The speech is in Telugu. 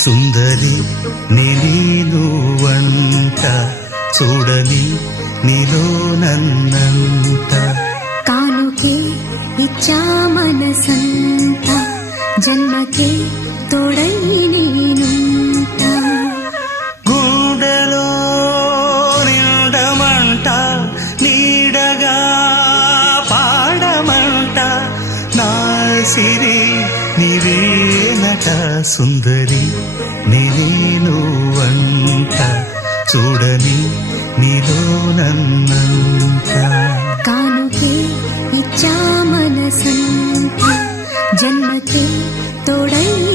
సుందరి నేను వంట చూడని నీలో నన్నంత కానుకే ఇచ్చా మనసంత జన్మకే తోడై నేనుంట గుండెలో నిండమంట నీడగా పాడమంట నా సిరి నీవేనట సుందరి నేను వంట చూడని నీలో నన్నంత కానుకే ఇచ్చా మనసంత జన్మకే తోడై